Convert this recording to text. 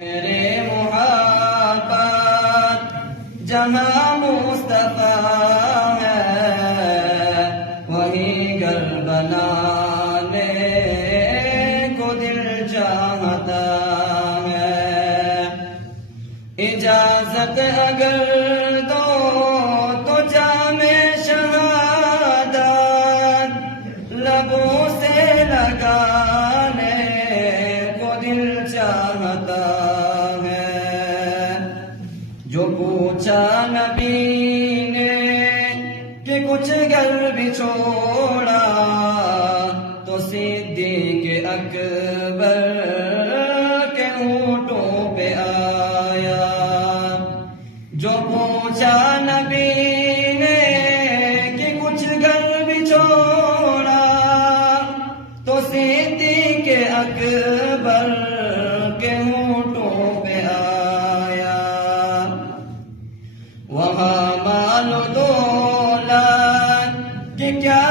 میرے محبت جہاں مصطفیٰ ہے وہی گھر بنانے کو دل چاہتا ہے. اجازت اگر دو تو جام شہادت لبوں سے لگانے کو دل چاہتا ہے. جو پوچھا نبی نے کہ کچھ گھر بھی چھوڑا تو صدیق اکبر کے ہونٹوں پہ آیا. جو پوچھا نبی نے کہ کچھ گھر بھی چھوڑا تو صدیق اکبر کے ہونٹوں پہ آیا. وہاں مال و دولت کی کیا